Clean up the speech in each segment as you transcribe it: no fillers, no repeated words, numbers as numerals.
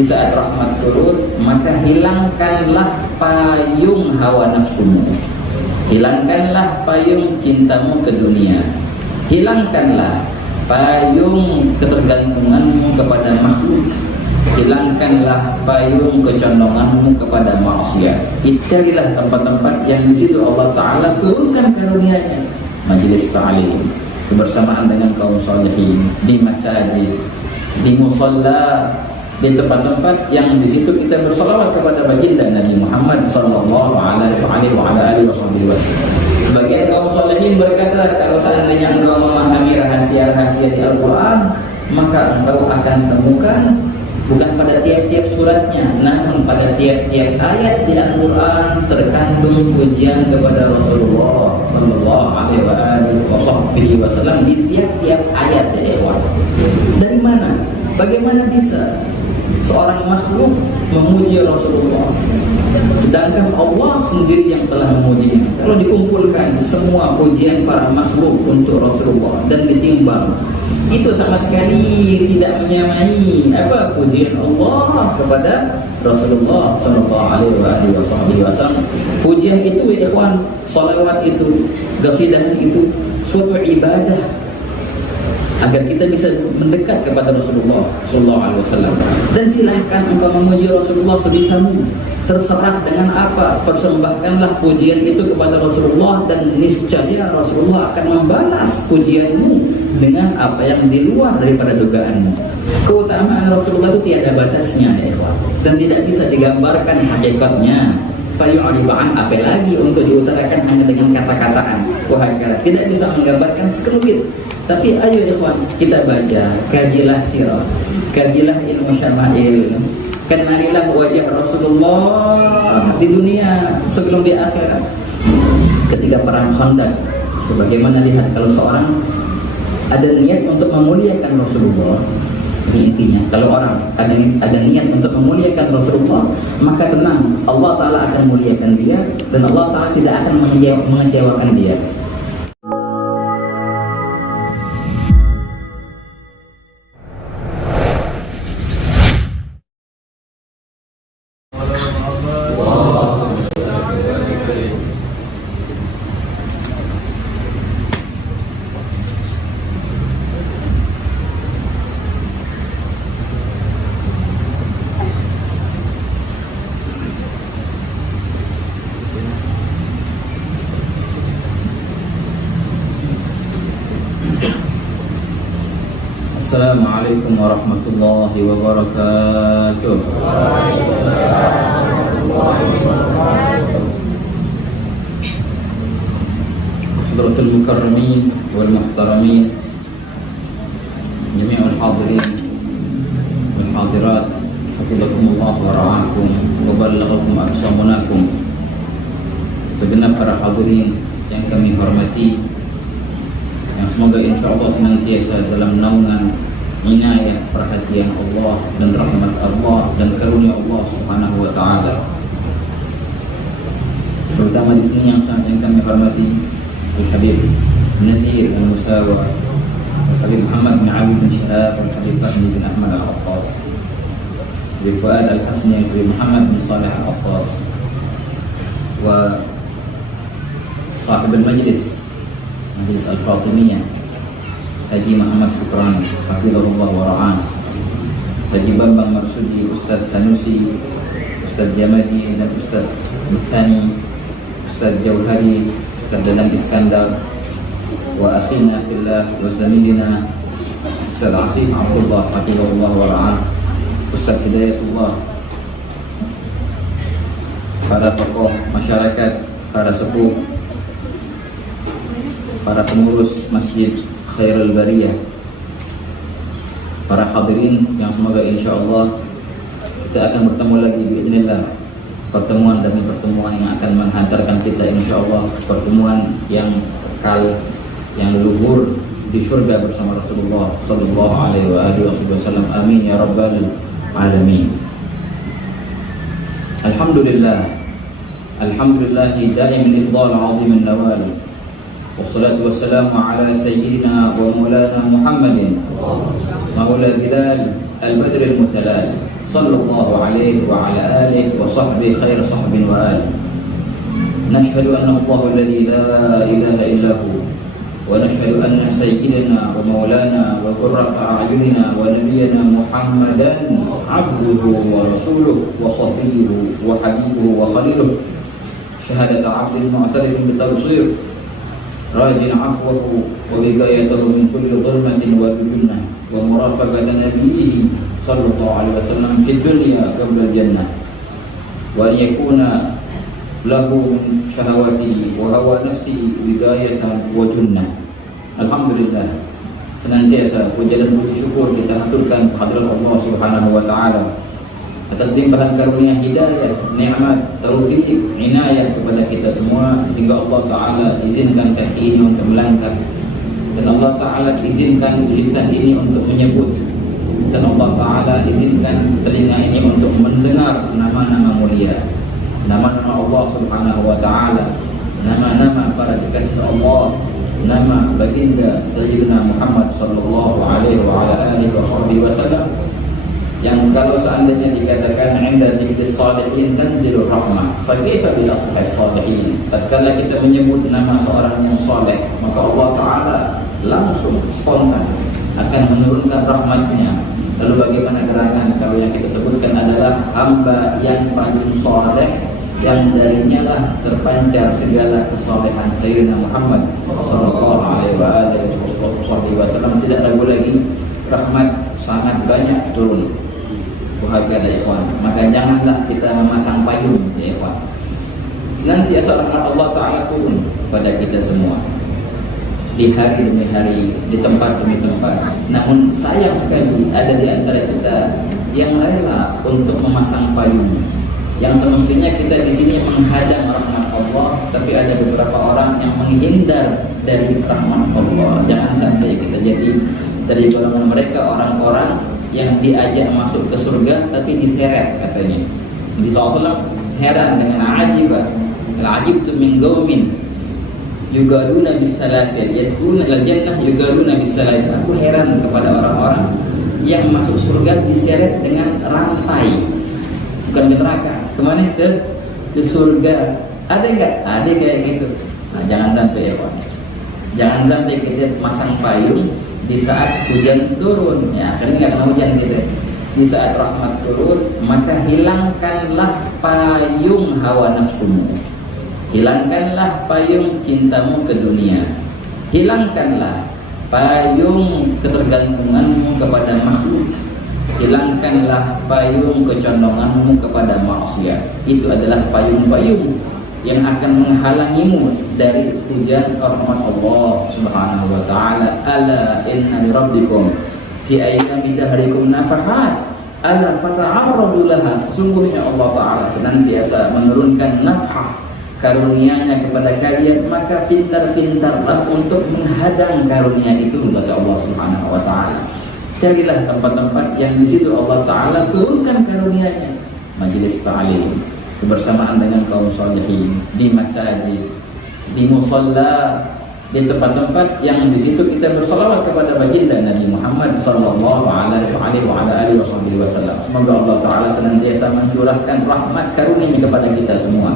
di saat rahmat turun, maka hilangkanlah payung hawa nafsumu, hilangkanlah payung cintamu ke dunia, hilangkanlah payung ketergantunganmu kepada makhluk, hilangkanlah payung kecondonganmu kepada maksiat. Carilah tempat-tempat yang di situ Allah Ta'ala turunkan karunia-Nya, majelis ta'lim, kebersamaan dengan kaum salihin, di masjid, di musalla, di tempat-tempat yang di situ kita bersalawat kepada baginda Nabi Muhammad sallallahu alaihi wasallam. Sebagian kaum salihin berkata, kalau seandainya engkau memahami rahasia-rahasia di Al-Quran, maka engkau akan temukan bukan pada tiap-tiap suratnya, namun pada tiap-tiap ayat di Al-Quran terkandung pujian kepada Rasulullah sallallahu alaihi wasallam di tiap-tiap ayat ya ikhwan. Dari mana? Bagaimana bisa seorang makhluk memuji Rasulullah sedangkan Allah sendiri yang telah memujinya? Kalau dikumpulkan semua pujian para makhluk untuk Rasulullah dan ditimbang, itu sama sekali tidak menyamai apa pujian Allah kepada Rasulullah sallallahu alaihi wasallam. Pujian itu ya ikhwan, salawat itu, qasidah itu suatu ibadah agar kita bisa mendekat kepada Rasulullah sallallahu alaihi wasallam. Dan silahkan engkau memuji Rasulullah sebisamu, terserah dengan apa, persembahkanlah pujian itu kepada Rasulullah, dan niscaya Rasulullah akan membalas pujianmu dengan apa yang di luar daripada dugaanmu. Keutamaan Rasulullah itu tiada batasnya ya ikhwan, dan tidak bisa digambarkan hakikatnya. Fayu'riba'an, apalagi untuk diutarakan hanya dengan kata-kataan, wahakala, tidak bisa menggambarkan sekelumit. Tapi ayo ikhwan, kita baca, kajilah sirah, kajilah ilmu syama'il, kenalilah wajah Rasulullah di dunia sebelum di akhirat. Ketika perang Khandaq, sebagaimana lihat kalau seorang ada niat untuk memuliakan Rasulullah, ini intinya, kalau orang ada niat untuk memuliakan Rasulullah, maka tenang, Allah Ta'ala akan muliakan dia, dan Allah Ta'ala tidak akan mengecewakan dia. Assalamualaikum warahmatullahi wabarakatuh. Hadratul mukarramin wal muhtaramin, jami'ul hadirin wal hadirat, hafizakumullah wa ra'akum wa ballaghakum aqsamakum. Segenap para hadirin yang kami hormati, yang semoga insyaallah senantiasa dalam naungan inayah, perhatian Allah dan rahmat Allah dan karunia Allah Subhanahu wa taala. Terutama di sini yang kami hormati Al-Habib Nadir Al-Musawa, Al-Habib Muhammad bin Ali bin Syahab, Al-Habib Fahmi bin Ahmad Al-Attas, Habib Fuad Al-Hasni, Habib Muhammad bin Salih Al-Attas, wa sahib al-majlis Majlis Al-Fatimiyah Haji Muhammad Syukran hafizahullah wa ra'an, Haji Bambang Marsudi, Ustaz Sanusi, Ustaz Jamadi dan Ustaz Muthani, Ustaz Jauhari, Ustaz Dalam Iskandar, wa akhina fillah wa zamilina Ustaz Afif Abdullah hafizahullah wa ra'an, Ustaz Hidayatullah, para tokoh masyarakat, para sepuh, para pengurus Masjid Khairul Bariyah, para hadirin yang semoga insyaallah kita akan bertemu lagi biidznillah, pertemuan demi pertemuan yang akan menghantarkan kita insyaallah pertemuan yang kekal, yang luhur di surga bersama Rasulullah sallallahu alaihi wasallam. Amin ya rabbal alamin. Alhamdulillah, alhamdulillah da'imul ifdal 'azimul nawal. Wassalatu wassalamu ala sayyidina wa maulana Muhammadin maula Bilal al-Badr al-Mutalal sallallahu alaihi wa ala alihi wa sahbihi khair sahbin wa ali. Nashhadu anna Allahu alladhi la ilaha illa hu wa nashhadu anna sayyidina wa maulana wa qurrata a'yunina wa nabiyyana Muhammadan abduhu wa rasuluhu wa safiyyuhu wa habibuhu wa khaliluhu syahadata 'abdin mu'tarifin bitawsir rajin 'afwahu wa bigayatahu min kulli dhulmatin wa junnah wa murafaqatan nabiyhi sallallahu alaihi wasallam fid dunya qabla jannah wa yakuna lahu min syahawati wa hawa nafsi widayatan wa junnah. Alhamdulillah, senantiasa puja dan puji syukur kita haturkan kehadirat Allah Subhanahu wa taala atas limpahan karunia hidayah, nikmat, taufik, inayah kepada kita semua, hingga Allah taala izinkan kaki ini untuk melangkah, dan Allah taala izinkan lisan ini untuk menyebut, dan Allah taala izinkan telinga ini untuk mendengar nama-nama mulia, nama-nama Allah Subhanahu wa taala, nama-nama para kekasih Allah, nama baginda Sayyidina Muhammad sallallahu alaihi wa ala alihi wasallam, yang kalau seandainya dikatakan inda dzikris shalihin tanzilur rahmah, fa kaifa bil ashab shalihin. Tatkala kita menyebut nama seorang yang saleh, maka Allah taala langsung spontan akan menurunkan rahmatnya. Lalu bagaimana gerangan kalau yang kita sebutkan adalah hamba yang paling saleh, yang darinya lah terpancar segala kesolehan Sayyidina Muhammad sallallahu alaihi wasallam. Tidak ragu lagi, rahmat sangat banyak turun. Bahagia ya ikhwan. Maka janganlah kita memasang payung ya ikhwan. Senantiasa rahmat Allah taala turun pada kita semua, di hari demi hari, di tempat demi tempat. Namun sayang sekali ada di antara kita yang rela untuk memasang payung, yang semestinya kita di sini menghadang rahmat Allah, tapi ada beberapa orang yang menghindar dari rahmat Allah. Jangan sampai kita jadi dari golongan mereka, orang-orang yang diajak masuk ke surga tapi diseret katanya. Nabi SAW heran dengan ajibah, al-ajibtu min qaumin yugaduna bis-salasil yadkhuluna al-jannah yugaduna bis-salasil. Aku heran kepada orang-orang yang masuk surga diseret dengan rantai, bukan ke neraka. Kemana? Ke surga. Ada enggak? Ada kayak gitu. Nah, jangan sampai ya Pak. Jangan sampai kita masang payung di saat hujan turun. Ya, akhirnya enggak kena hujan gitu. Di saat rahmat turun, maka hilangkanlah payung hawa nafsumu. Hilangkanlah payung cintamu ke dunia. Hilangkanlah payung ketergantunganmu kepada makhluk. Hilangkanlah payung kecondonganmu kepada maksiat. Itu adalah payung-payung yang akan menghalangimu dari hujan rahmat Allah Subhanahu wa taala. Ala inna li rabbikum fi ayyami dahrikum nafahat ala fata'arradu laha. Sesungguhnya Allah taala senantiasa menurunkan nafhah karunia-Nya kepada kalian, maka pintar-pintarlah untuk menghadang karunia itu, kata Allah Subhanahu wa taala. Carilah tempat-tempat yang di situ Allah taala turunkan karunia-Nya. Majelis ta'lim kebersamaan dengan kaum salihin, di masjid, di musalla, di tempat-tempat yang di situ kita bersalawat kepada baginda Nabi Muhammad sallallahu alaihi wasallam. Semoga Allah taala senantiasa mencurahkan rahmat karunia kepada kita semua,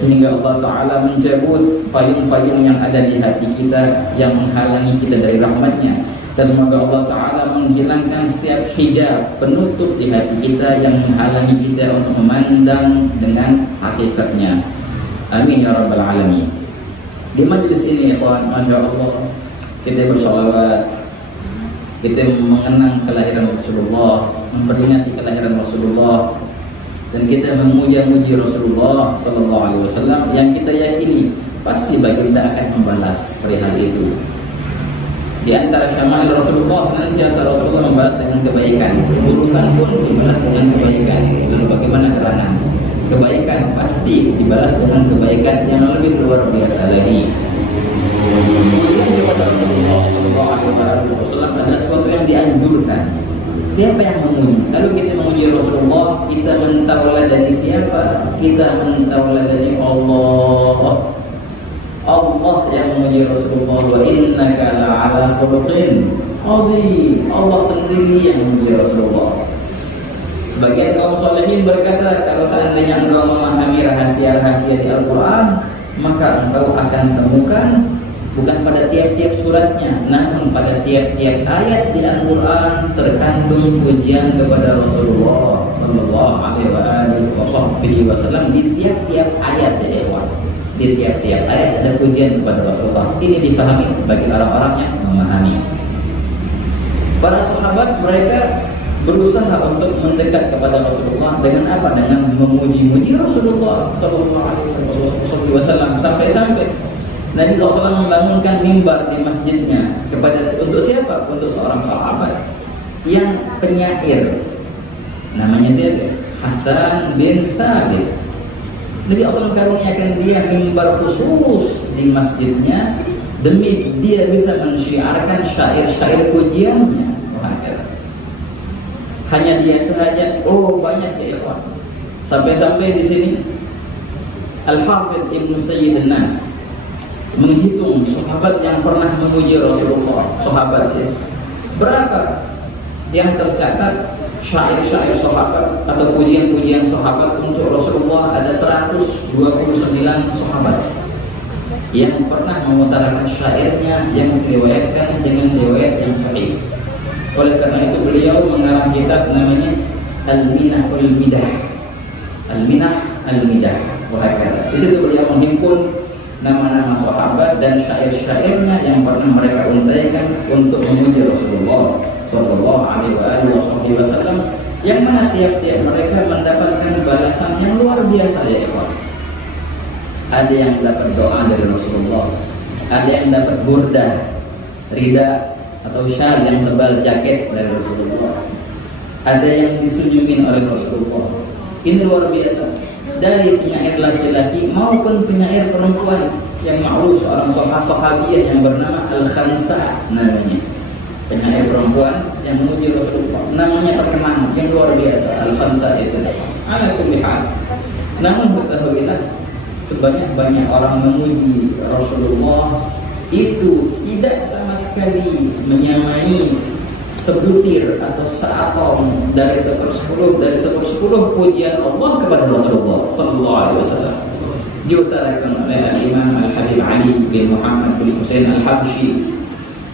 sehingga Allah taala mencabut payung-payung yang ada di hati kita yang menghalangi kita dari rahmatnya. Dan semoga Allah taala menghilangkan setiap hijab penutup di hati kita yang menghalangi kita untuk memandang dengan hakikatnya. Amin ya rabbal alamin. Di majlis ini ikhwan, masya Allah, kita bersolawat, kita mengenang kelahiran Rasulullah, memperingati kelahiran Rasulullah, dan kita memuja-muji Rasulullah sallallahu alaihi wasallam yang kita yakini pasti baginda akan membalas perihal itu. Di antara syama'il Rasulullah, senantiasa Rasulullah membalas dengan kebaikan, keburukan pun dibalas dengan kebaikan. Lalu bagaimana gerangan? Kebaikan pasti dibalas dengan kebaikan yang lebih luar biasa lagi. Kemudian kepada Rasulullah SAW adalah sesuatu yang dianjurkan. Siapa yang memuji? Lalu kita memuji Rasulullah, kita mentauladani siapa? Kita mentauladani Allah. Allah yang memuji Rasulullah, wa innaka la'ala khuluqin azim. Allah sendiri yang memuji Rasulullah. Sebagian kaum solehin berkata, kalau seandainya engkau memahami rahasia-rahasia di Al-Quran, maka engkau akan temukan bukan pada tiap-tiap suratnya, namun pada tiap-tiap ayat di Al-Quran terkandung pujian kepada Rasulullah Sallallahu Alaihi Wasallam. Di tiap-tiap ayat ya ikhwan, di tiap-tiap ayat ada pujian kepada Rasulullah. Ini dipahami bagi orang-orang yang memahami. Para sahabat mereka berusaha untuk mendekat kepada Rasulullah dengan apa? Dengan memuji-muji Rasulullah Sallallahu Alaihi Wasallam, sampai-sampai Nabi SAW membangunkan mimbar di masjidnya untuk siapa? Untuk seorang sahabat yang penyair, namanya siapa? Hasan bin Thabit. Nabi SAW karuniakan dia mimbar khusus di masjidnya demi dia bisa mensyiarkan syair-syair pujiannya. Hanya dia saja, banyak ya ikhwan. Sampai-sampai di sini Al-Hafidh Ibnu Sayyid An-Nas menghitung sahabat yang pernah memuji Rasulullah, sahabat ya. Berapa yang tercatat syair-syair sahabat atau pujian-pujian sahabat untuk Rasulullah? Ada 129 sahabat yang pernah mengutarakan syairnya yang diriwayatkan dengan riwayat yang sahih. Oleh karena itu beliau mengarang kitab namanya Al-Minahul Midah. Al-Minah Al-Midah. Di situ beliau menghimpun nama-nama sahabat dan syair-syairnya yang pernah mereka untaikan untuk memuji Rasulullah Sallallahu Alaihi Wasallam, yang mana tiap-tiap mereka mendapatkan balasan yang luar biasa ya ikhwan. Ada yang dapat doa dari Rasulullah, ada yang dapat burdah, rida atau syal yang tebal, jaket dari Rasulullah, ada yang disujudin oleh Rasulullah. Ini luar biasa. Dari penyair laki-laki maupun penyair perempuan yang ma'ruf, seorang sahabiyah yang bernama Al-Khansa namanya, penyair perempuan yang memuji Rasulullah, namanya terkenal, yang luar biasa Al-Khansa itu. Ala kulli hal, namun ketahuilah sebanyak-banyak orang memuji Rasulullah itu tidak sama sekali menyamai sebutir atau seatom dari sepersepuluh pujian Allah kepada Rasulullah Sallallahu Alaihi Wasallam. Diutarakan oleh Al-Imam Al-Habib Ali bin Muhammad bin Husain Al-Habsyi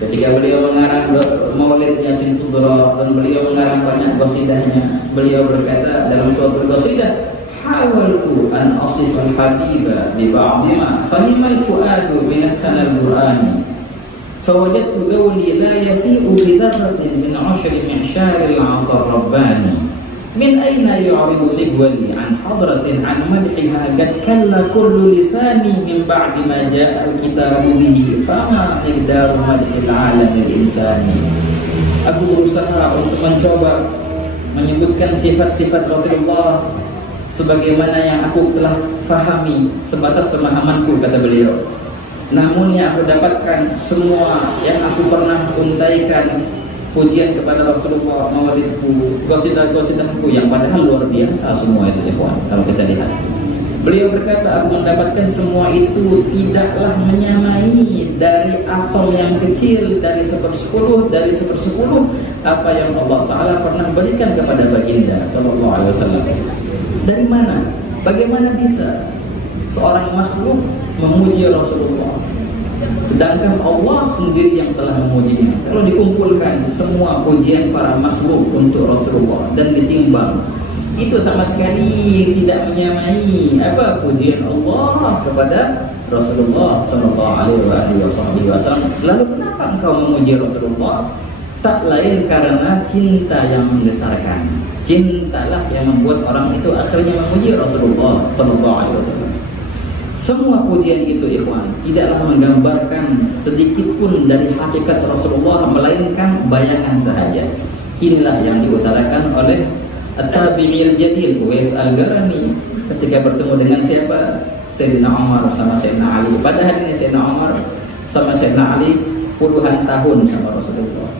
ketika beliau mengarang Maulid Yasin Tudra dan beliau mengarang banyak qasidahnya. Beliau berkata dalam suatu qasidah, hawaltu an asifal habiba bi ba'dima fahimal fuadu min al Qur'ani fawajadtu qawli la yafi'u bi dharratin min 'ashri mi'syar al-'atar rabbani min ayna yu'ridu ligwali an hadratin an madhiha qad kalla kullu lisani min ba'di ma ja'a al-kitabu bihi fama iqdaru madhil 'alamil insani. Aku berusaha untuk mencoba menyebutkan sifat-sifat Rasulullah sebagaimana yang aku telah fahami sebatas pemahamanku, kata beliau. Namun yang aku dapatkan semua yang aku pernah untaikan pujian kepada Rasulullah, maulidku, qasidah-qasidahku yang padahal luar biasa semua itu ikhwan. Kalau kita lihat, beliau berkata, aku mendapatkan semua itu tidaklah menyamai dari atom yang kecil, dari sepersepuluh apa yang Allah Ta'ala pernah berikan kepada baginda Sallallahu Alaihi Wasallam. Dari mana? Bagaimana bisa seorang makhluk memuji Rasulullah sedangkan Allah sendiri yang telah memujinya? Kalau dikumpulkan semua pujian para makhluk untuk Rasulullah dan ditimbang, itu sama sekali tidak menyamai apa pujian Allah kepada Rasulullah Sallallahu Alaihi Wasallam. Lalu kenapa engkau memuji Rasulullah? Tak lain karena cinta yang menggetarkan. Cintalah yang membuat orang itu akhirnya memuji Rasulullah Sallallahu Alaihi Wasallam. Semua pujian itu ikhwan tidaklah menggambarkan sedikit pun dari hakikat Rasulullah, melainkan bayangan sahaja. Inilah yang diutarakan oleh At-Tabi'il Jalil Uwais Al-Qarni ketika bertemu dengan siapa? Sayyidina Umar sama Sayyidina Ali. Padahal ini Sayyidina Umar sama Sayyidina Ali puluhan tahun sama Rasulullah.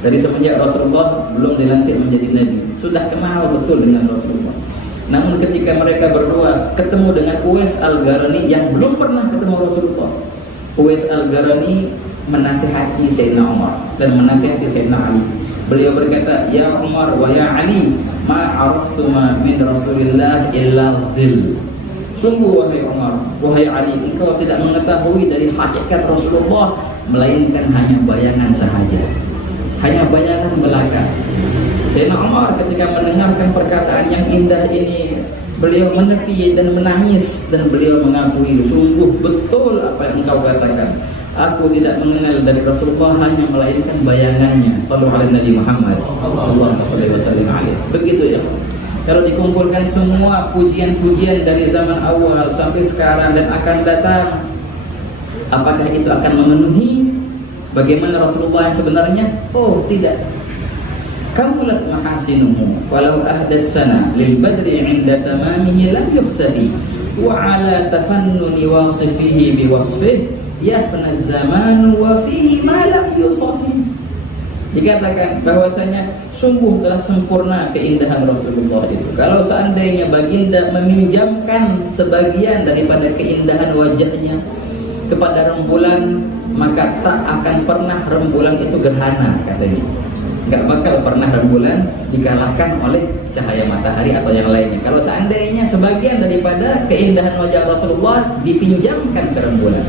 Dari semenjak Rasulullah belum dilantik menjadi Nabi, sudah kenal betul dengan Rasulullah. Namun ketika mereka berdua ketemu dengan Uwais Al-Qarni yang belum pernah ketemu Rasulullah, Uwais Al-Qarni menasihati Sayyidina Umar dan menasihati Sayyidina Ali. Beliau berkata, ya Umar wa ya Ali, ma araftu ma min Rasulillah illa dhil. Sungguh wahai Umar, wahai Ali, engkau tidak mengetahui dari hakikat Rasulullah melainkan hanya bayangan sahaja, hanya bayangan belaka. Sayyidina Umar ketika mendengarkan perkataan yang indah ini, beliau menepi dan menangis, dan beliau mengakui, sungguh betul apa yang engkau katakan. Aku tidak mengenal dari Rasulullah hanya melainkan bayangannya. Sallallahu alaihi Nabi Muhammad. Allahumma shalli wa sallim alaihi. Begitu ya. Kalau dikumpulkan semua pujian-pujian dari zaman awal sampai sekarang dan akan datang, apakah itu akan memenuhi bagaimana Rasulullah yang sebenarnya? Oh, tidak. Kamulat mahasinuhu walau ahdatsana lil badri 'inda tamamihi lam yuhsadi wa 'ala tafannuni wasifihi biwasfihi yafna zamanu wa fihi ma lam yusafi. Dikatakan bahwasanya sungguh telah sempurna keindahan Rasulullah itu. Kalau seandainya baginda meminjamkan sebagian daripada keindahan wajahnya kepada rembulan, maka tak akan pernah rembulan itu gerhana, katanya. Gak bakal pernah rembulan dikalahkan oleh cahaya matahari atau yang lainnya. Kalau seandainya sebagian daripada keindahan wajah Rasulullah dipinjamkan ke rembulan,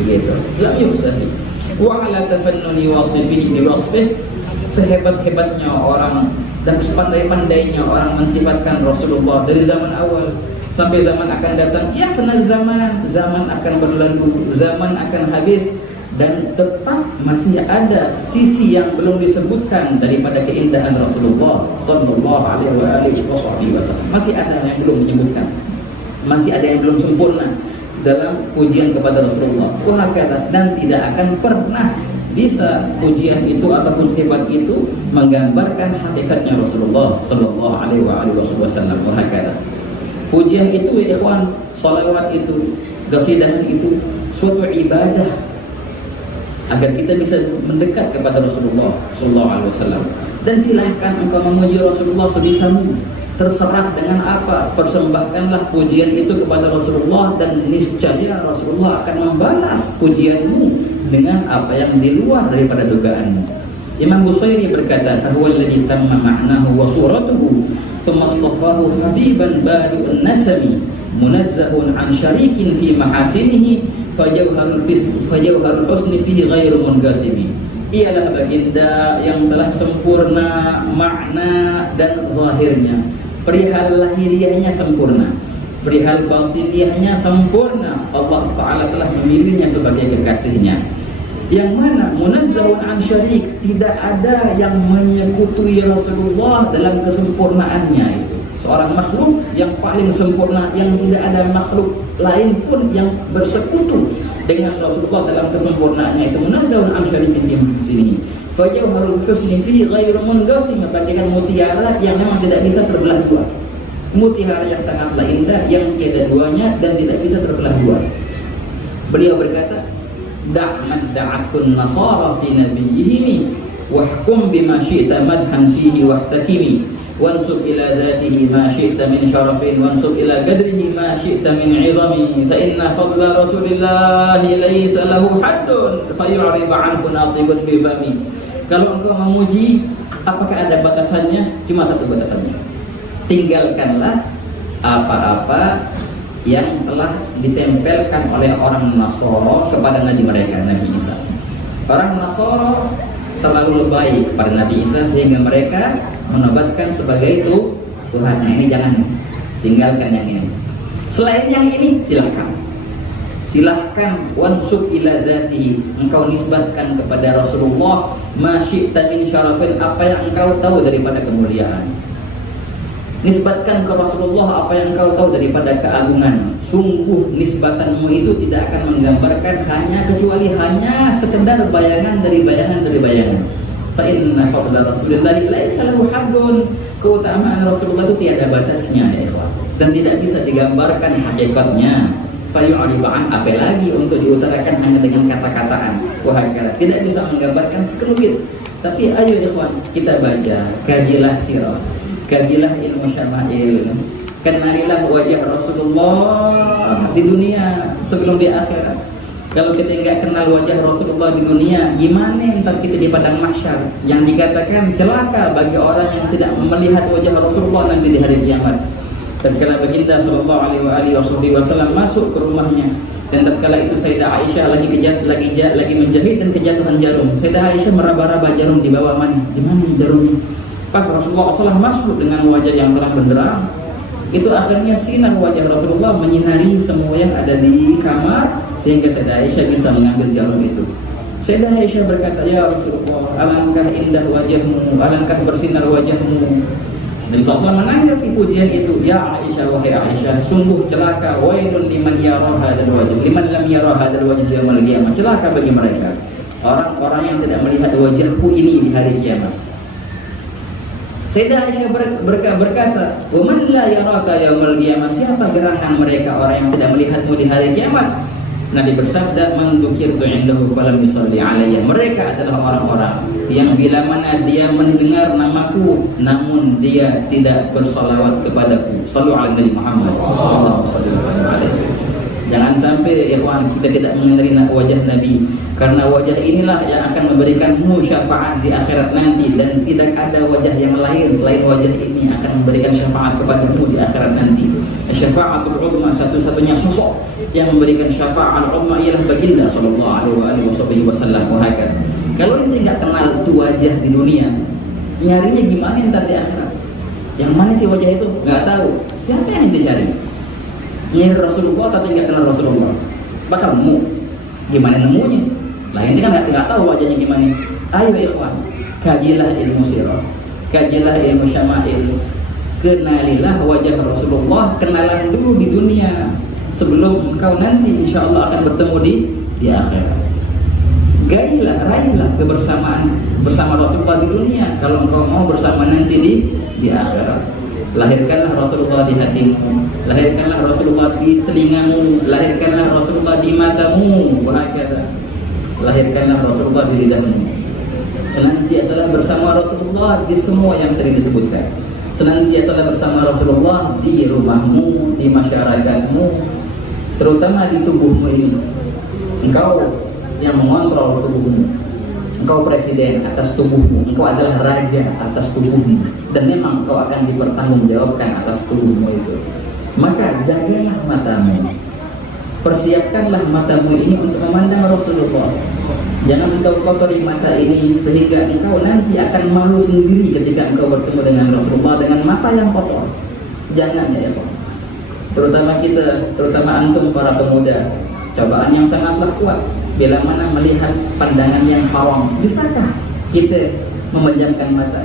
begitu. Lam yuhsani wa ala tafannuni wasifihi biwasfih. Sehebat-hebatnya orang dan sepandai-pandainya orang mensifatkan Rasulullah dari zaman awal sampai zaman akan datang, ya kena zaman akan berlalu, zaman akan habis, dan tetap masih ada sisi yang belum disebutkan daripada keindahan Rasulullah sallallahu alaihi wasallam. Masih ada yang belum menyebutkan, masih ada yang belum sempurna dalam pujian kepada Rasulullah. Dan tidak akan pernah bisa pujian itu ataupun sifat itu menggambarkan hakikatnya Rasulullah sallallahu alaihi wasallam. Pujian itu ya ikhwan, salawat itu, qasidah itu suatu ibadah agar kita bisa mendekat kepada Rasulullah sallallahu alaihi wasallam. Dan silahkan engkau memuji Rasulullah sebisamu, terserah dengan apa, persembahkanlah pujian itu kepada Rasulullah, dan niscaya Rasulullah akan membalas pujianmu dengan apa yang di luar daripada dugaanmu. Imam Busairi berkata, "Huwa alladhi tamma ma'nahu wa suratuhu, thumma astafahu habiban badi'un nasami, munazzahun an syarikin fi mahasinihi, fajawharul husni fihi ghairu munqasimi." Ialah baginda yang telah sempurna makna dan zahirnya, perihal lahiriahnya sempurna, perihal batiniahnya sempurna. Allah Ta'ala telah memilihnya sebagai kekasihnya, yang mana munazzahun an syarik, tidak ada yang menyekutui Rasulullah dalam kesempurnaannya itu. Seorang makhluk yang paling sempurna, yang tidak ada makhluk lain pun yang bersekutu dengan Rasulullah dalam kesempurnaannya itu. Munazzahun an syarikin di sini. Fajawharul husni fi ghairu munqasim, bagaikan mutiara yang memang tidak bisa terbelah dua. Mutiara yang sangatlah indah, yang tiada duanya dan tidak bisa terbelah dua. Beliau berkata, "Da'mat da'atun nasara fi nabiyyihim wahkum bima syi'ta madhan fihi wahtakimi, wansub ila dhatihi ma syi'ta min syarafin, wansub ila qadrihi ma syi'ta min 'izami, fa inna fadla rasulillahi laysa lahu haddun fa yu'rib 'anhu natibun bi fami." Kalau engkau memuji, apakah ada batasannya? Cuma satu batasannya. Tinggalkanlah apa-apa yang telah ditempelkan oleh orang Nasoro kepada Nabi mereka, Nabi Isa. Orang Nasoro terlalu lebay pada Nabi Isa sehingga mereka menobatkan sebagai itu Tuhannya. Ini jangan, tinggalkan yang ini. Selain yang ini silahkan wansub ila dzatihi, engkau nisbatkan kepada Rasulullah ma syi'ta min syarafin, apa yang engkau tahu daripada kemuliaan. Nisbatkan ke Rasulullah apa yang engkau tahu daripada keagungan. Sungguh nisbatanmu itu tidak akan menggambarkan kecuali hanya sekedar bayangan dari bayangan. Fa inna fadla Rasulillahi laisa lahu haddun. Keutamaan Rasulullah itu tiada batasnya ya ikhwan, dan tidak bisa digambarkan hakikatnya. Fayu'riba'an, apalagi untuk diutarakan hanya dengan kata-kataan. Wahakala, tidak bisa menggambarkan sekelumit. Tapi ayo ikhwan, kita baca, kajilah sirah, kajilah ilmu syama'il, kenalilah wajah Rasulullah di dunia sebelum di akhirat. Kalau kita nggak kenal wajah Rasulullah di dunia, gimana ntar kita di padang mahsyar? Yang dikatakan celaka bagi orang yang tidak melihat wajah Rasulullah nanti di hari kiamat. Tatkala baginda sallallahu alaihi wasallam masuk ke rumahnya, dan tatkala itu Sayyidah Aisyah lagi menjahit dan kejatuhan jarum. Sayyidah Aisyah meraba-raba jarum di bawah mana? Di mana jarumnya? Pas Rasulullah SAW masuk dengan wajah yang terang benderang, itu akhirnya sinar wajah Rasulullah menyinari semua yang ada di kamar, sehingga Sayyidah Aisyah bisa mengambil jarum itu. Sayyidah Aisyah berkata, ya Rasulullah, alangkah indah wajahmu, alangkah bersinar wajahmu. Dan Rasulullah menanggapi pujian itu, ya Aisyah, wahai Aisyah, sungguh celaka, wailun liman yara hadzal wajh, liman lam yara hadzal wajh yaumil qiyamah. Celaka bagi mereka, orang-orang yang tidak melihat wajahku ini di hari kiamat. Sayyidah Aisyah berkata, "Wa man la yaraka yaumil qiyamah?" Siapa gerangan mereka orang yang tidak melihatmu di hari kiamat? Nabi bersabda, "Man dzukirtu 'indahu falam yusalli 'alayya." Mereka adalah orang-orang yang bila mana dia mendengar namaku namun dia tidak bersalawat kepadaku. Shallu 'ala Nabi Muhammad sallallahu alaihi wasallam. Jangan sampai ikhwan kita tidak mengenali wajah Nabi, karena wajah inilah yang akan memberikanmu syafaat di akhirat nanti, dan tidak ada wajah yang lain selain wajah ini akan memberikan syafaat kepadamu di akhirat nanti. Syafaatul uzma, satu-satunya sosok yang memberikan syafaat uzma ialah baginda sallallahu alaihi wasallam. Kalau ente tidak kenal itu wajah di dunia, nyarinya gimana ntar di akhirat? Yang mana sih wajah itu? Nggak tahu. Siapa yang dicari? Nyari Rasulullah tapi nggak kenal Rasulullah, bakal nemu. Gimana nemunya? Lah ini kan nggak tahu wajahnya gimana. Ayo ikhwan, kajilah ilmu sirah, kajilah ilmu syama'il, kenalilah wajah Rasulullah, kenalan dulu di dunia sebelum engkau nanti insya Allah akan bertemu di akhirat. Raihlah kebersamaan bersama Rasulullah di dunia kalau engkau mau bersama nanti di akhirat. Lahirkanlah Rasulullah di hatimu, lahirkanlah Rasulullah di telingamu, lahirkanlah Rasulullah di matamu, lahirkanlah Rasulullah di lidahmu. Senantiasalah bersama Rasulullah di semua yang tadi disebutkan. Senantiasalah bersama Rasulullah di rumahmu, di masyarakatmu, terutama di tubuhmu ini. Engkau yang mengontrol tubuhmu. Engkau presiden atas tubuhmu, engkau adalah raja atas tubuhmu, dan memang engkau akan dipertanggungjawabkan atas tubuhmu itu. Maka jagalah matamu, persiapkanlah matamu ini untuk memandang Rasulullah. Jangan engkau kotori mata ini sehingga engkau nanti akan malu sendiri ketika engkau bertemu dengan Rasulullah dengan mata yang kotor. Jangan ya Pak. Terutama kita, terutama antum para pemuda, cobaan yang sangatlah kuat. Bila mana melihat pandangan yang haram, bisakah kita memejamkan mata?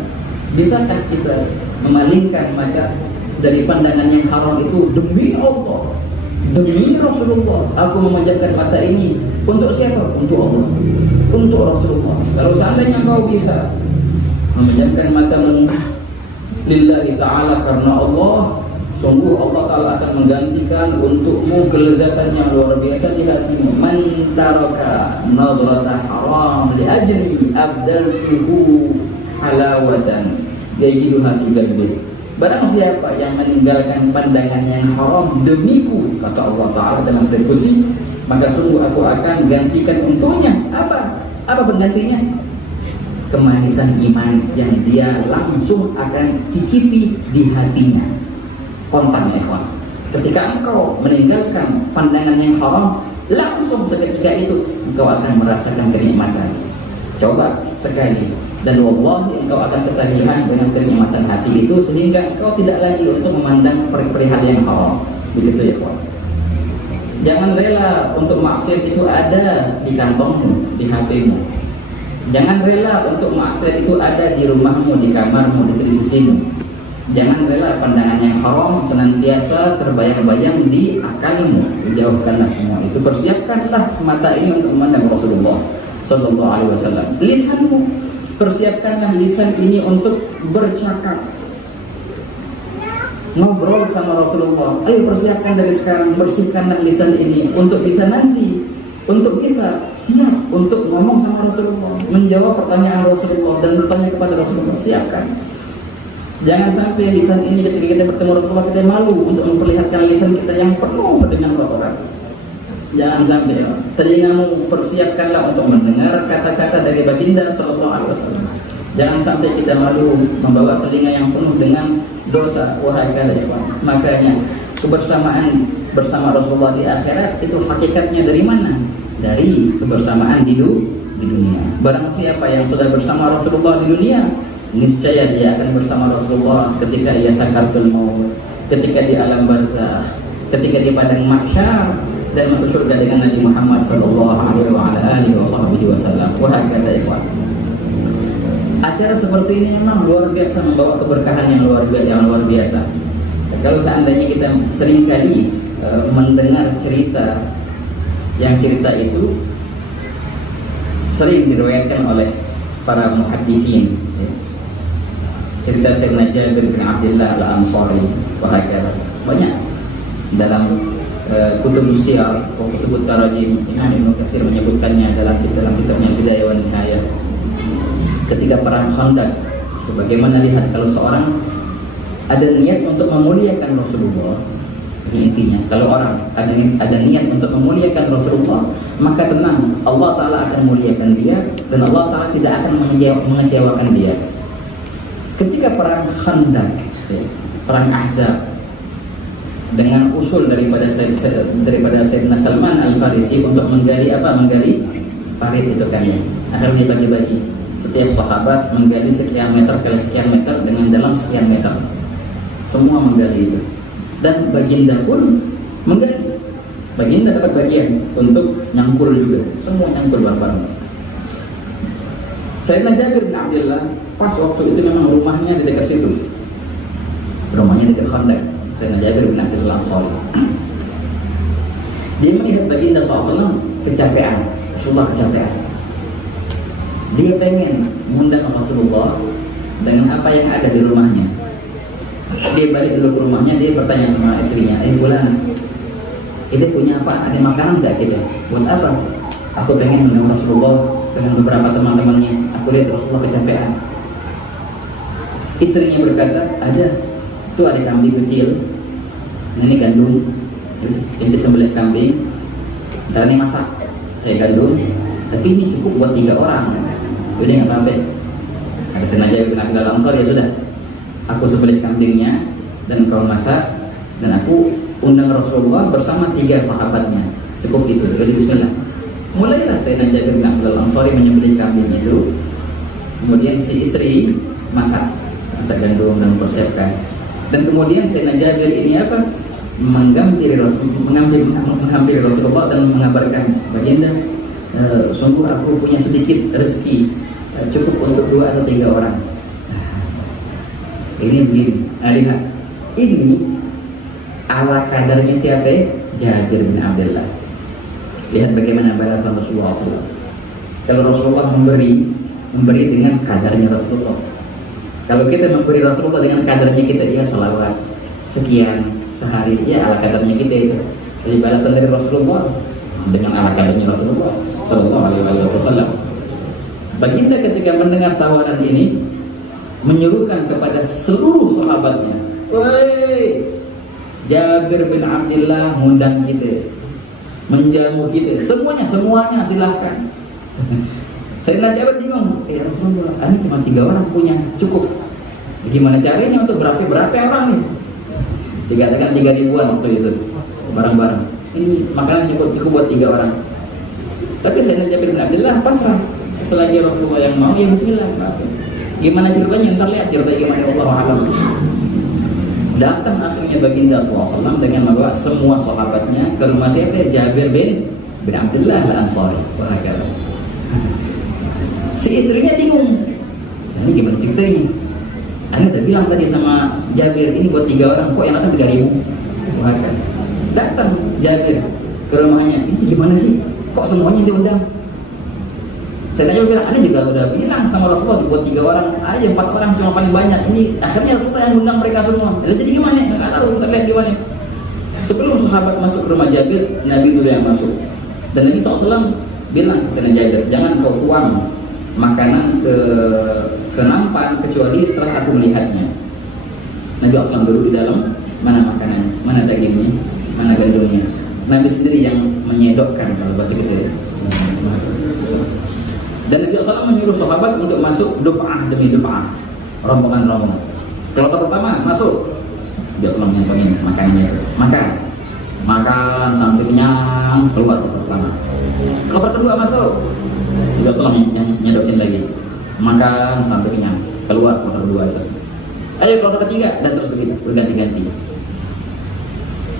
Bisakah kita memalingkan mata dari pandangan yang haram itu? Demi Allah, demi Rasulullah, aku memejamkan mata ini. Untuk siapa? Untuk Allah, untuk Rasulullah. Kalau seandainya kau bisa memejamkan matamu lillahi ta'ala karena Allah, sungguh Allah Ta'ala akan menggantikan untukmu kelezatan yang luar biasa di hatimu. Man taraka nadrata haram li ajli abdaltuhu halawatan yajiduha fi qalbi. Barang siapa yang meninggalkan pandangan yang haram demiku, kata Allah Ta'ala dalam terpuji, maka sungguh aku akan gantikan untuknya. Apa penggantinya? Kemanisan iman yang dia langsung akan cicipi di hatinya. Kontan ya ikhwan, ketika engkau meninggalkan pandangan yang haram, langsung seketika itu engkau akan merasakan kenikmatan. Coba sekali, dan wallahi engkau akan ketagihan dengan kenikmatan hati itu, sehingga engkau tidak lagi untuk memandang perihal yang haram. Begitu ya ikhwan. Jangan rela untuk maksiat itu ada di kantongmu, di HP-mu. Jangan rela untuk maksiat itu ada di rumahmu, di kamarmu, di televisimu. Jangan rela pandangan yang haram senantiasa terbayang-bayang di akalmu. Jauhkanlah semua itu. Persiapkanlah semata ini untuk memandang Rasulullah sallallahu alaihi wasallam. Lisanmu, persiapkanlah lisan ini untuk bercakap, ngobrol sama Rasulullah. Ayo persiapkan dari sekarang, bersihkanlah lisan ini untuk bisa nanti, untuk bisa siap untuk ngomong sama Rasulullah, menjawab pertanyaan Rasulullah dan bertanya kepada Rasulullah. Siapkan. Jangan sampai lisan ini ketika kita bertemu Rasulullah kita malu untuk memperlihatkan lisan kita yang penuh dengan kotoran. Jangan sampai telingamu persiapkanlah untuk mendengar kata-kata dari baginda sallallahu alaihi wasallam. Jangan sampai kita malu membawa telinga yang penuh dengan dosa. Wahai kalian, makanya kebersamaan bersama Rasulullah di akhirat itu hakikatnya dari mana? Dari kebersamaan di dunia. Barang siapa yang sudah bersama Rasulullah di dunia, niscaya dia akan bersama Rasulullah ketika ia sakaratul maut, ketika di alam barzakh, ketika di padang mahsyar, dan masuk surga dengan Nabi Muhammad sallallahu alaihi wasallam. Wahai kata ikhwan, acara seperti ini memang luar biasa, membawa keberkahan yang luar biasa. Kalau seandainya kita seringkali mendengar cerita, yang cerita itu sering diriwayatkan oleh para muhadditsin, cerita Sayyidina Jabir bin Abdullah al-Ansari, wahai banyak dalam kutubus siyar, kutubut tarajim. Imam Ibnu Katsir menyebutkannya dalam kitabnya Bidayah wa Nihayah. Ketika perang Khandaq, bagaimana lihat kalau seorang ada niat untuk memuliakan Rasulullah. Ini intinya, kalau orang ada niat untuk memuliakan Rasulullah, maka tenang, Allah Ta'ala akan muliakan dia, dan Allah Ta'ala tidak akan mengecewakan dia. Ketika perang Khandaq, perang Ahzab, dengan usul daripada Sayyidina Salman Al-Farisi untuk menggali parit itu kan ya. Akhirnya dibagi-bagi, setiap sahabat menggali sekian meter kali sekian meter dengan dalam sekian meter. Semua menggali itu, dan baginda pun menggali. Baginda dapat bagian untuk nyangkul juga, semua nyangkul bareng-bareng. Sayyidina Jabir bin Abdullah pas waktu itu memang rumahnya di dekat situ, rumahnya dekat Khandaq. Sayyidina Jabir bin Abdullah al-Ansari, dia melihat baginda SAW kecapean, Rasulullah kecapean. Dia pengen mengundang Rasulullah dengan apa yang ada di rumahnya. Dia balik dulu ke rumahnya, dia bertanya sama istrinya, bulan, kita punya apa? Ada makanan nggak kita? Buat apa? Aku pengen mengundang Rasulullah dengan beberapa teman-temannya. Aku lihat Rasulullah kecapean. Istrinya berkata, ada. Itu ada kambing kecil, ini gandum, ini sembelih kambing, dan ini masak, gandum, tapi ini cukup buat 3 orang, udah nggak sampai. Ada sengaja bin Abdullah al-Ansari, ya sudah, aku sembelih kambingnya dan kau masak, dan aku undang Rasulullah bersama 3 sahabatnya, cukup itu. Jadi bismillah. Mulailah Sayyidina Jabir bin Abdullah al-Ansari menyembelih kambing itu, kemudian si istri masak gandum dan mempersiapkan. Dan kemudian Sayyidina Jabir ini apa? Menghampiri Rasulullah dan mengabarkan, baginda, sungguh aku punya sedikit rezeki, cukup untuk 2 atau 3 orang. Ini begini, lihat, ini ala kadarnya siapa? Jabir bin Abdullah. Lihat bagaimana balasan Rasulullah SAW. Kalau Rasulullah memberi dengan kadarnya Rasulullah. Kalau kita memberi Rasulullah dengan kadarnya kita, ya salawat sekian sehari, ya ala kadarnya kita itu. Jadi balasan dari Rasulullah dengan ala kadarnya Rasulullah sallallahu alaihi wasallam. Baginda ketika mendengar tawaran ini menyuruhkan kepada seluruh sahabatnya, "Woi, Jabir bin Abdullah ngundang kita, menjamu kita, semuanya silahkan." Sayyidina Jabir bingung, ya Rasulullah, ini cuma 3 orang punya, cukup. Gimana caranya untuk berapa orang nih? Dikatakan 3 ribuan waktu itu, barang-barang. Ini makanan cukup buat 3 orang. Tapi Sayyidina Jabir bin Abdullah pasrah. Selagi Rasulullah yang mau, ya bismillah. Gimana ceritanya? Ntar lihat ceritanya gimana, Allah alam. Datang akhirnya baginda SAW dengan membawa semua sahabatnya ke rumah siapa? Jabir bin Abdullah al-Ansari. Wahakala. Si istrinya bingung, ini gimana ceritanya? Anda udah bilang tadi sama Jabir, ini buat 3 orang, kok yang datang 3.000? Wahakala. Datang Jabir ke rumahnya, ini gimana sih? Kok semuanya diundang? Saya bilang, Anda juga udah bilang sama Rasulullah buat 3 orang aja, 4 orang cuma paling banyak. Ini akhirnya Rasulullah yang undang mereka semua. Jadi gimana? Nggak tahu, kita lihat gimana. Sebelum sahabat masuk ke rumah Jabir, Nabi dulu yang masuk. Dan Nabi SAW bilang ke Jabir, jangan kau tuang makanan ke nampan kecuali setelah aku melihatnya. Nabi SAW dulu di dalam, mana makanannya, mana dagingnya, mana gandumnya. Nabi sendiri yang menyedokkan kalau bahasa kita ya. Dan Nabi SAW menyuruh sahabat untuk masuk duf'ah demi duf'ah, rombongan-rombongan. Kloter pertama masuk, Nabi SAW menyantongin makanannya, makan sampai kenyang, keluar kloter pertama. Kloter kedua masuk, Nabi SAW nyedokin lagi, makan sampai kenyang, keluar kloter kedua itu. Ayo kloter ketiga, dan terus begitu berganti-ganti.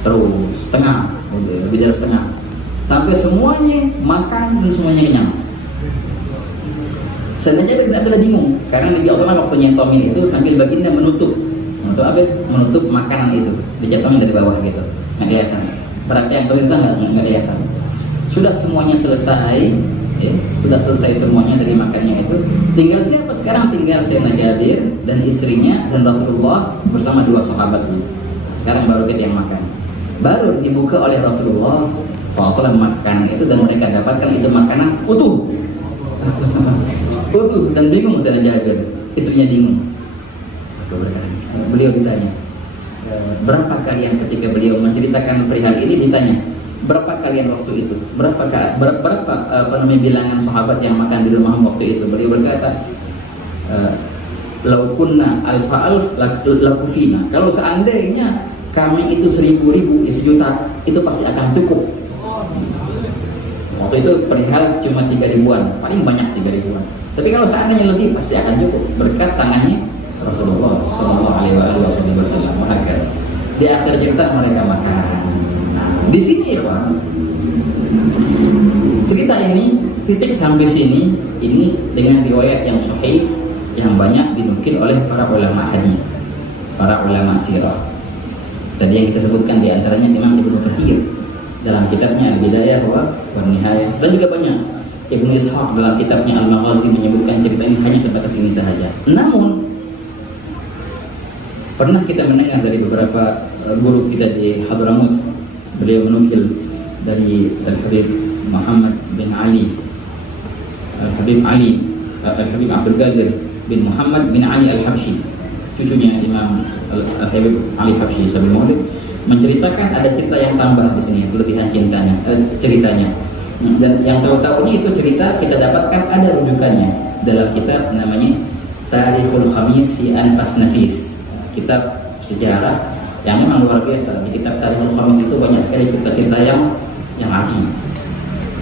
Terus setengah, lebih dari setengah, sampai semuanya makan dan semuanya kenyang. Sebenarnya tidak ada bingung, karena Nabi SAW waktu nyentongin itu sambil baginda menutup apa? Menutup makanan itu, dijentongin dari bawah gitu, nggak kelihatan. Berarti yang perintah nggak kelihatan. Sudah semuanya selesai, ya, sudah selesai semuanya dari makannya itu. Tinggal siapa sekarang? Tinggal Sayyidina Jabir dan istrinya dan Rasulullah bersama dua sahabatnya. Sekarang baru kita yang makan. Baru dibuka oleh Rasulullah SAW makanan itu dan mereka dapatkan itu makanan utuh. Utuh dan bingung Sayyidina Jabir, istrinya bingung. Beliau ditanya, berapa kalian ketika beliau menceritakan perihal ini ditanya, berapa kalian waktu itu? Berapa bilangan sahabat yang makan di rumah waktu itu? Beliau berkata, lau kunna alfa lakufina. Kalau seandainya kami itu 1000 sejuta, itu pasti akan cukup. Waktu itu perihal cuma 3.000-an, paling banyak 3.000-an. Tapi kalau seandainya lebih pasti akan cukup berkat tangannya Rasulullah Sallallahu Alaihi Wasallam. Maka di akhir cerita mereka makan. Nah, di sini cerita ini titik sampai sini ini dengan riwayat yang sahih yang banyak dinukil oleh para ulama hadis, para ulama sirah. Tadi yang kita sebutkan di antaranya Imam Ibnu Katsir dalam kitabnya Al-Bidayah wa Nihayah, dan juga banyak Ibnu Ishaq dalam kitabnya Al-Maghazi menyebutkan cerita ini hanya sebatas ini saja. Namun pernah kita mendengar dari beberapa guru kita di Hadramaut, beliau menukil dari Al-Habib Muhammad bin Ali, Al-Habib Abdul Qadir bin Muhammad bin Ali Al-Habsyi, cucunya Imam Al-Habib Ali Habsyi Sabil Maulid, menceritakan ada cerita yang tambah di sini, kelebihan ceritanya. Dan yang tahu-tahunya itu cerita kita dapatkan ada rujukannya dalam kitab namanya Tarikhul Khamis fi Anfas Nafis, kitab sejarah yang memang luar biasa. Di kitab Tarikhul Khamis itu banyak sekali cerita-cerita yang ajib,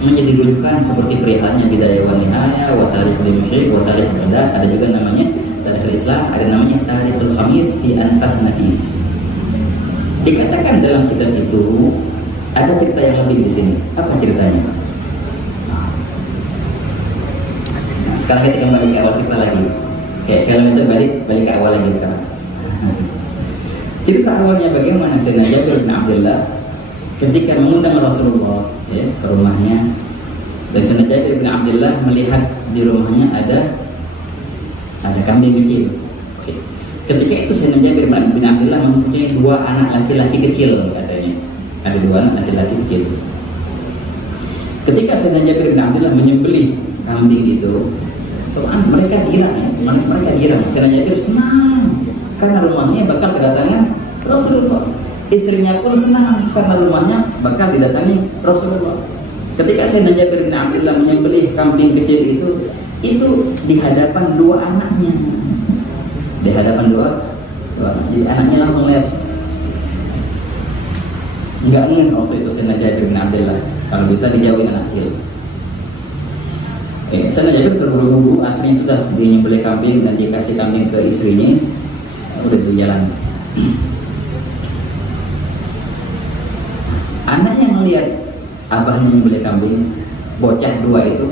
menjadi rujukan seperti perihalnya Bidayah wa Nihayah, wa Tarikhul Musyrik, wa Tarikh Baghdad. Ada juga namanya Tarikhul Islam, ada namanya Tarikhul Khamis fi Anfas Nafis. Dikatakan dalam kitab itu ada cerita yang lebih di sini. Apa ceritanya? Nah, sekarang kita kembali ke awal cerita lagi. Kayak film itu balik ke awal lagi sekarang. Cerita awalnya bagaimana Sayyidina Jabir bin Abdullah ketika mengundang Rasulullah ke rumahnya, dan Sayyidina Jabir bin Abdullah melihat di rumahnya ada kambing kecil. Ketika itu Sayyidina Jabir bin Abdullah mempunyai 2 anak laki-laki kecil, katanya. Ada 2 anak laki-laki kecil. Ketika Sayyidina Jabir bin Abdullah menyembelih kambing itu, mereka girang ya. Mereka girang. Sayyidina Jabir senang karena rumahnya bakal kedatangan Rasulullah. Istrinya pun senang karena rumahnya bakal didatangi Rasulullah. Ketika Sayyidina Jabir bin Abdullah menyembelih kambing kecil itu di hadapan 2 anaknya. Di hadapan dua jadi anaknya langsung lihat, nggak ingin waktu itu Sayyidina Jabir bin Abdullah kalau bisa dijauhin anak kecil. Sayyidina Jabir terburu-buru, akhirnya sudah dia nyembelih kambing dan dia kasih kambing ke istrinya, udah berjalan. Anaknya melihat abahnya nyembelih kambing, bocah 2 itu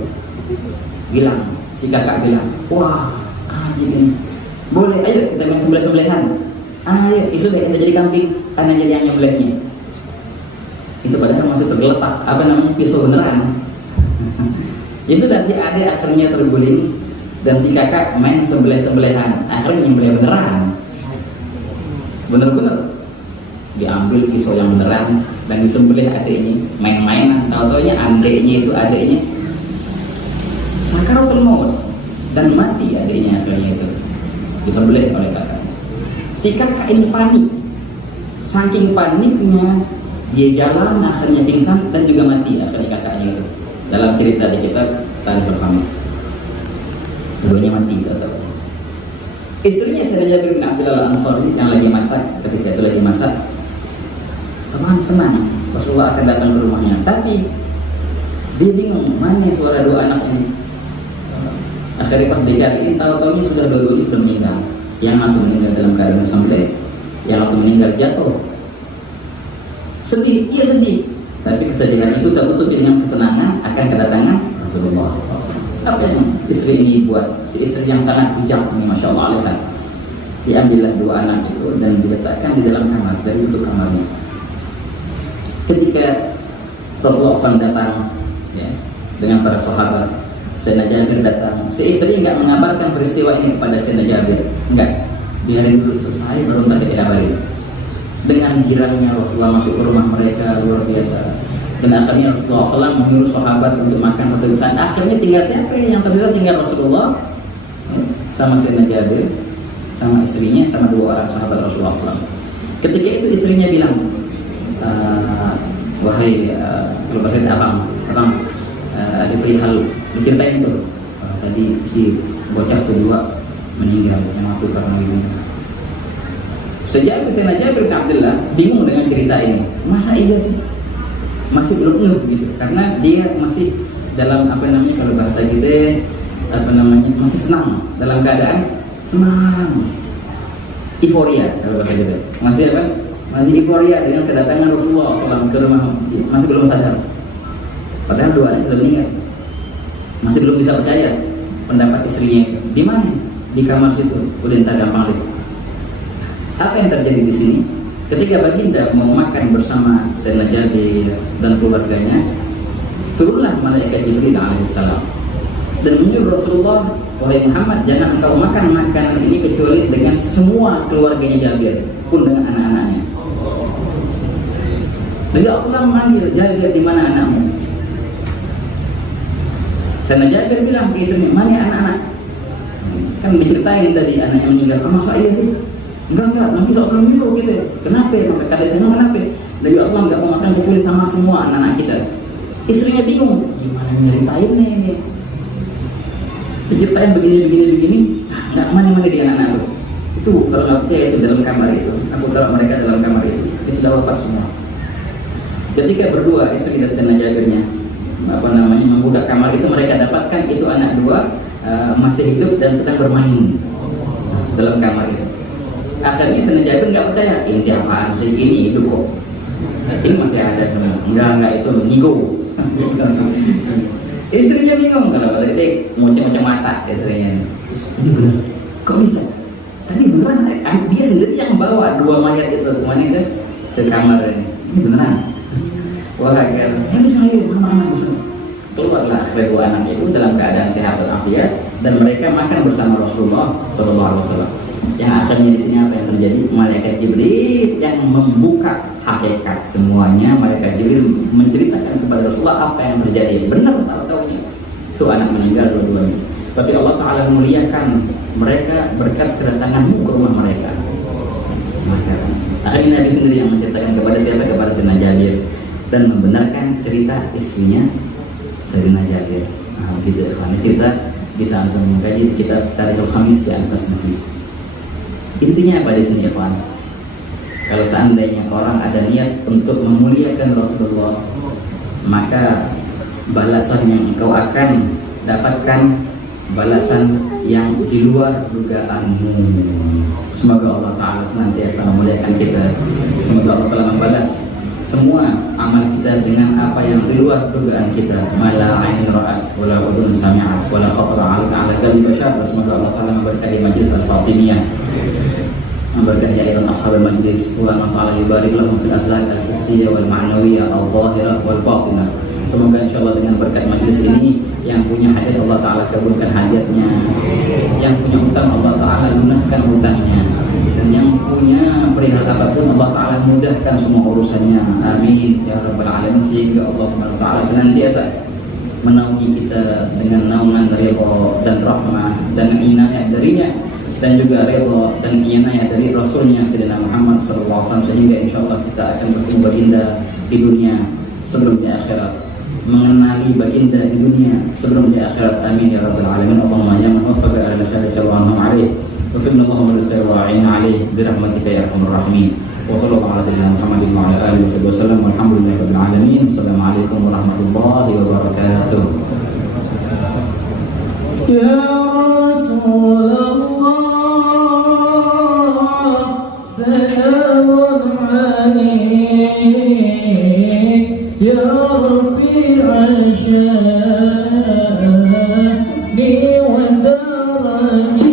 bilang, si kakak bilang, wah anjing ini, boleh, ayo kita main sebelah-sebelahan. Ayo, itu deh kita jadi kambing, karena jadi yang nyembelihnya. Itu padahal masih tergeletak, pisau beneran. Ya sudah, si adik akhirnya terguling dan si kakak main sebelah-sebelahan, akhirnya nyembelih beneran. Bener-bener diambil pisau yang beneran dan disembelih adiknya, main-mainan. Tahu-taunya adiknya sakaratul maut dan mati adiknya akhirnya itu. Disembelih oleh kakak. Si kakak ini panik. Saking paniknya Dia jalan akhirnya pingsan dan juga mati akhirnya kakaknya itu. Dalam cerita di kitab Tarikhul Khamis. Keduanya mati atau istrinya Sayyidina Jabir bin Abdullah Al-Ansari yang lagi masak, ketika itu lagi masak, teman senang Rasulullah akan datang ke rumahnya, tapi dia bingung mana suara dua anak ini. Akhirnya pas dicariin, tahu-tahunya sudah dua-duanya sudah meninggal. Yang satu meninggal dalam keadaan bersembelih, yang satu meninggal jatuh. Sedih, iya sedih. Tapi kesedihan itu tertutup dengan kesenangan akan kedatangan Rasulullah SAW. Apa yang istri ini buat? Si istri yang sangat bijak ini, Masya Allah alaiha. Diambillah dua anak itu dan diletakkan di dalam kamar, dari sudut kamarnya. Ketika Rasulullah SAW datang ya, dengan para sahabat, Sayyidina Jabir datang. Si istri enggak mengabarkan peristiwa ini kepada Sayyidina Jabir. Enggak. Biarin dulu selesai baru nanti dikabari. Dengan girangnya Rasulullah masuk ke rumah mereka luar biasa. Dan akhirnya Rasulullah SAW menyuruh sahabat untuk makan tebusan. Akhirnya tinggal siapa yang tersisa? Tinggal Rasulullah sama Sayyidina Jabir, sama istrinya, sama dua orang sahabat Rasulullah SAW. Ketika itu istrinya bilang, wahai kalau bahasa abang, ada perihal diceritain tuh. Tadi si bocah kedua meninggal, yang satu karena ini. Sejak Sayyidina Jabir bin Abdullah bingung dengan cerita ini. Masa iya sih? Masih belum ngeh gitu, karena dia masih dalam apa namanya kalau bahasa kita masih senang, dalam keadaan senang, euforia kalau bahasa kita, masih apa? Masih euforia dengan kedatangan Rasulullah SAW ke rumah, masih belum sadar. Padahal dua anak sudah meninggal, masih belum bisa percaya pendapat istrinya. Di mana? Di kamar situ, udah entar gampang deh. Apa yang terjadi di sini? Ketika baginda mau makan bersama Sayyidina Jabir dan keluarganya, turunlah malaikat Jibril alaihissalam dan menyuruh Rasulullah, wahai Muhammad, jangan engkau makan makanan ini kecuali dengan semua keluarganya Jabir, pun dengan anak-anaknya. Jadi Rasulullah memanggil Jabir, di mana anakmu? Sayyidina Jabir bilang ke istrinya, mana anak-anak? Kan diceritain tadi anak yang meninggal. Masa iya sih? Enggak, Nabi SAW menyuruh gitu. Kenapa? Maka kata saya, kenapa? Nabi Allah enggak mau makan kecuali sama semua anak-anak kita. Istrinya bingung, gimana nyeritainnya ini? Diceritain begini. Enggak mana dia anak-anak itu. Kalau nggak percaya itu dalam kamar itu. Aku taruh mereka dalam kamar itu. Dia sudah wafat semua. Ketika berdua istri dan Sayyidina Jabirnya membuka kamar itu, mereka dapatkan itu anak dua masih hidup dan sedang bermain dalam kamar itu. Akhirnya Sayyidina Jabir nggak percaya, ini apaan sih, ini hidup kok, ini masih ada semua. Enggak itu ngigo. Istrinya bingung, kalau itu ngoceh-ngoceh mata istrinya. Ini benar, kok bisa? Tadi beneran, dia sendiri yang bawa dua mayat itu kemana itu ke kamar ini. Ini beneran. Wah kan, mana keluarlah akhirnya dua anak itu dalam keadaan sehat walafiat dan mereka makan bersama Rasulullah SAW. Yang akhirnya di sini apa yang terjadi? Malaikat Jibril yang membuka hakikat semuanya. Malaikat Jibril menceritakan kepada Rasulullah apa yang terjadi. Benar tahu-tahunya itu anak meninggal dua-duanya. Tapi Allah Ta'ala muliakan mereka berkat kedatanganmu ke rumah mereka. Maka akhirnya Nabi sendiri yang menceritakan kepada siapa? Kepada Sayyidina Jabir, dan membenarkan cerita istrinya Sayyidina Jabir. Gitu ya, cerita bisa antum mengkaji kitab Tarikhul Khamis di atas hadis. Intinya apa di sini, Evan? Kalau seandainya orang ada niat untuk memuliakan Rasulullah, maka balasan yang engkau akan dapatkan balasan yang di luar dugaanmu. Semoga Allah Ta'ala senantiasa memuliakan kita. Semoga Allah Ta'ala membalas semua amal kita dengan apa yang di luar dugaan kita. Mala ain ra'at wala udhun sami'at wala khatara 'ala qalbi bashar. Semoga Allah Ta'ala memberkahi majlis Al-Fatimiyah, memberkahi ayat ashab majlis. Allah Ta'ala yubarik lahum fil arzaq al-hissiyah wal ma'nawiyah al-zahirah wal batinah. Semoga insyaallah dengan berkat majlis ini, yang punya hajat Allah Ta'ala kabulkan hajatnya, yang punya hutang Allah Ta'ala lunaskan hutangnya, dan yang punya perihal apapun Allah Ta'ala mudahkan semua urusannya. Amin ya rabbal alamin. Sehingga Allah SWT senantiasa menaungi kita dengan naungan ridha dan rahmah dan inayah darinya, dan juga ridha dan inayah dari Rasulnya Sayyidina Muhammad SAW, sehingga insya Allah kita akan bertemu baginda di dunia sebelum di akhirat, mengenali baginda di dunia sebelum di akhirat. Amin ya rabbal alamin. Allahumma ya man waffaqa ala syarri sallallahu alaihi wa sallam Allahumma rizqi wa a'in alaihi bi rahmatika ya arhamar rahimin. Wa sallallahu ala sayyidina Muhammadin wa ala alihi wa sallam walhamdulillahi rabbil alamin. Assalamualaikum warahmatullahi wabarakatuh. Ya Rasulullah, salamun alaik ya rafi'al sya'ni wa darani.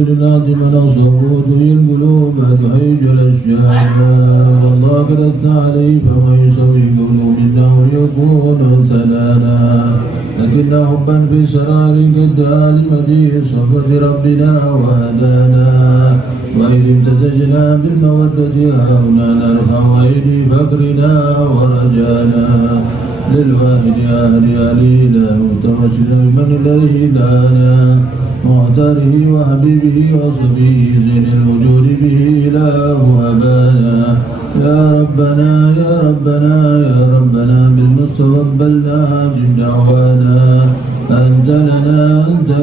للعظيم نصبوت القلوب تهيج الأشجار والله قد أثنى عليه فما يسوي قلوب إنه يكون سلانا لكن حبا في سرار كالدال المجيد صفوة ربنا وهدانا وإذ امتزجنا بالمودة هاهنا نرفع أيدي فقرنا ورجانا للواحد أهل أليلا متوسلا بمن إليه دانا معتره وحبيبه وصفيه زين الوجود به إله أبانا يا ربنا يا ربنا يا ربنا بالمصطفى قبلنا جد دعوانا أنت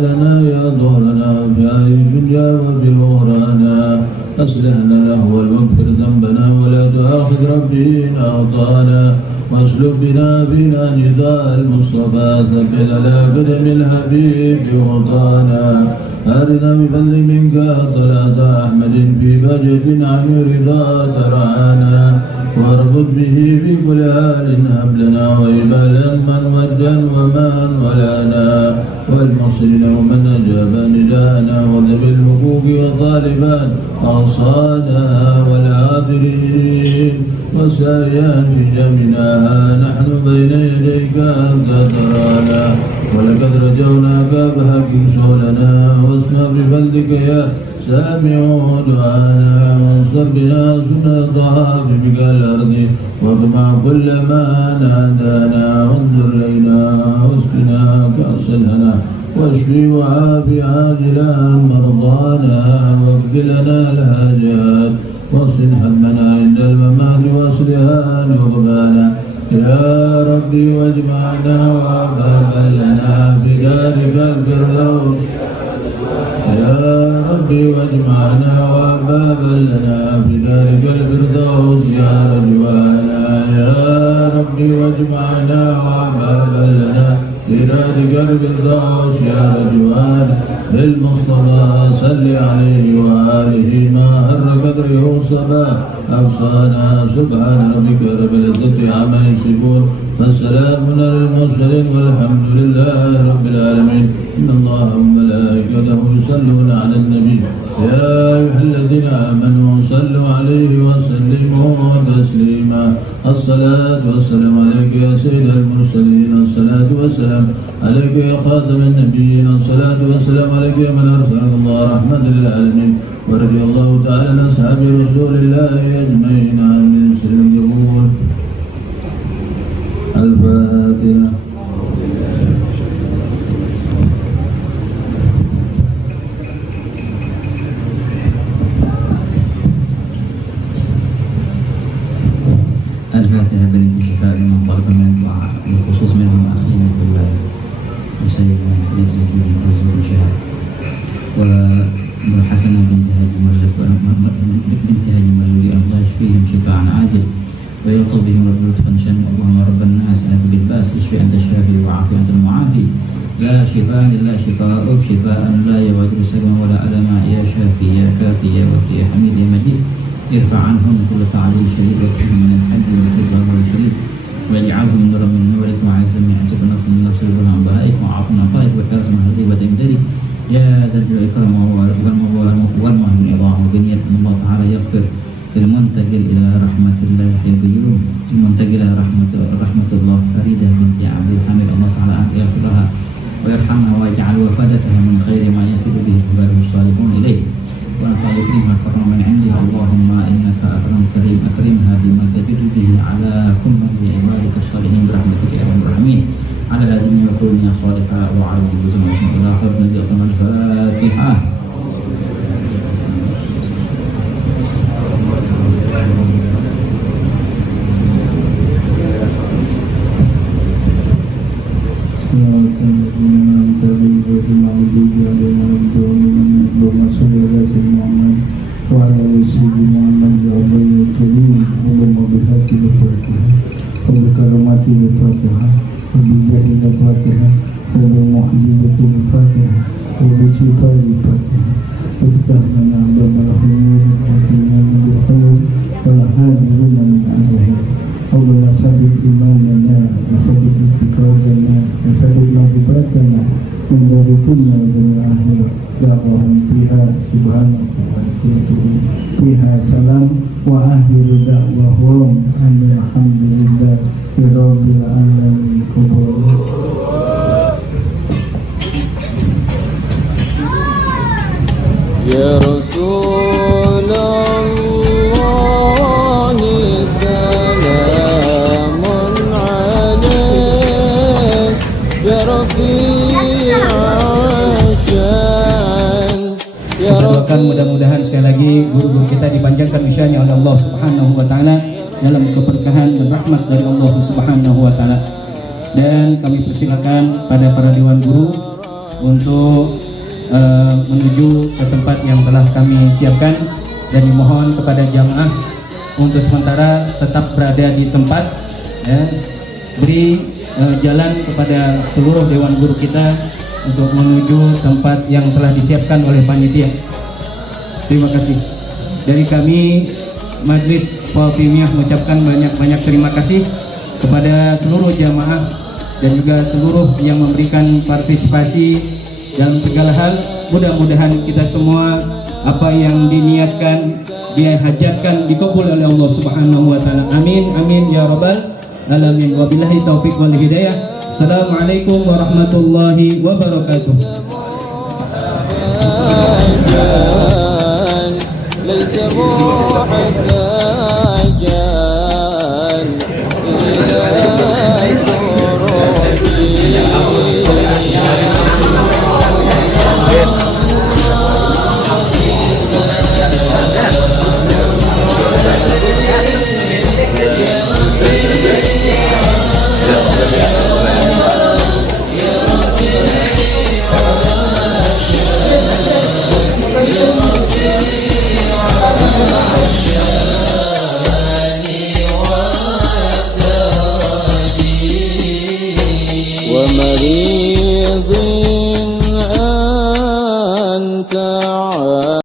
لنا يا ظهرنا في هذه الدنيا وفي غفرانا أصلحنا له واغفر ذنبنا ولا تؤاخذ ربي إن أعطانا واسلك بنا بنا نداء المصطفى ثبت على قدم الحبيب وطانا أرنا بفضل منك طلعت أحمد في بجد عن رضا ترعانا واربط به في كل حال هب لنا وإبالا من وجا ومن ولانا والمصرين ومن أجاب ندانا وذوي الحقوق وطالبان أوصانا والعابرين وسائيا في جمعنا نحن بين يديك أنت ترانا ولقد رجوناك بحق سولنا واسمع بفضلك يا سامع دعانا وانصر بنا سنة طه بك الأرض واجمع كل ما نادانا وانظر إلينا واسقنا كأس لنا واشفي وعافي عاجلا مرضانا واقض لنا الحاجات واصل همنا عند الممات واصلها لغبانا يا ربي واجمعنا وبابا لنا بدارك الفردوس يا ربي واجمعنا وبابا لنا بدارك الفردوس يا رجوانا يا ربي واجمعنا وبابا لنا بدارك الفردوس يا رجوانا بالمصطفى صل عليه وآله ما هر قدره صبا أوصانا سبحان ربك رب العزة عما يصفون والسلام على المرسلين والحمد لله رب العالمين إن الله وملائكته يصلون على النبي يا أيها الذين آمنوا صلوا عليه وسلموا تسليما الصلاة والسلام عليك يا سيد المرسلين الصلاة والسلام عليك يا خاتم النبيين الصلاة والسلام عليك يا من أرسلك الله رحمة للعالمين ورضي الله تعالى عن أصحاب رسول الله أجمعين آمين سلم الجمهور الفاتحة الفاتحة بالانتشاء من طلب من الدعاء بالخصوص منهم أخينا في الله وسيدنا بن زكي بن رزق بن شهاب وحسنة بنت هادي مرزوق الله يشفيهم شفاء عاجل ويلطف بهم رب لطفا شن اللهم رب الناس أنك بالباس اشفي أنت الشافي وعافي أنت المعافي لا شفاء إلا شفاءك شفاء لا يغادر سقما ولا ألما يا شافي يا كافي يا وفي يا حميد يا مجيد ارفع عنهم كل تعظيم شديد واكفهم من الحد والكذب والشديد واجعلهم من نور من نورك وعزا من عتق النفس من نفس الظلم عن بهائك وعاف من عطائك وحرص من هديبة امدادك يا ذا الجلال والإكرام والمهن العظام وبنية أن الله تعالى يغفر للمنتقل إلى رحمة الله الحي القيوم المنتقل إلى رحمة الله فريدة بنت عبد الحميد الله تعالى yang salihah wa ala alihi wa sahbihi. Al-Fatihah. Ya Rasulullah salamun alaik ya Rafi'asyan. Kita doakan mudah-mudahan sekali lagi guru-guru kita dipanjangkan usianya oleh Allah Subhanahu wa taala dalam keberkahan dan rahmat dari Allah Subhanahu wa taala. Dan kami persilakan pada para dewan guru untuk menuju ke tempat yang telah kami siapkan, dan dimohon kepada jamaah untuk sementara tetap berada di tempat, ya. Beri jalan kepada seluruh dewan guru kita untuk menuju tempat yang telah disiapkan oleh panitia. Terima kasih. Dari kami Majlis Fatimiyah mengucapkan banyak-banyak terima kasih kepada seluruh jamaah dan juga seluruh yang memberikan partisipasi dalam segala hal. Mudah-mudahan kita semua apa yang diniatkan, dia hajatkan, dikabul oleh Allah Subhanahu wa taala. Amin amin ya rabbal alamin. Wabillahi taufik wal hidayah. Assalamualaikum warahmatullahi wabarakatuh. ليس روحك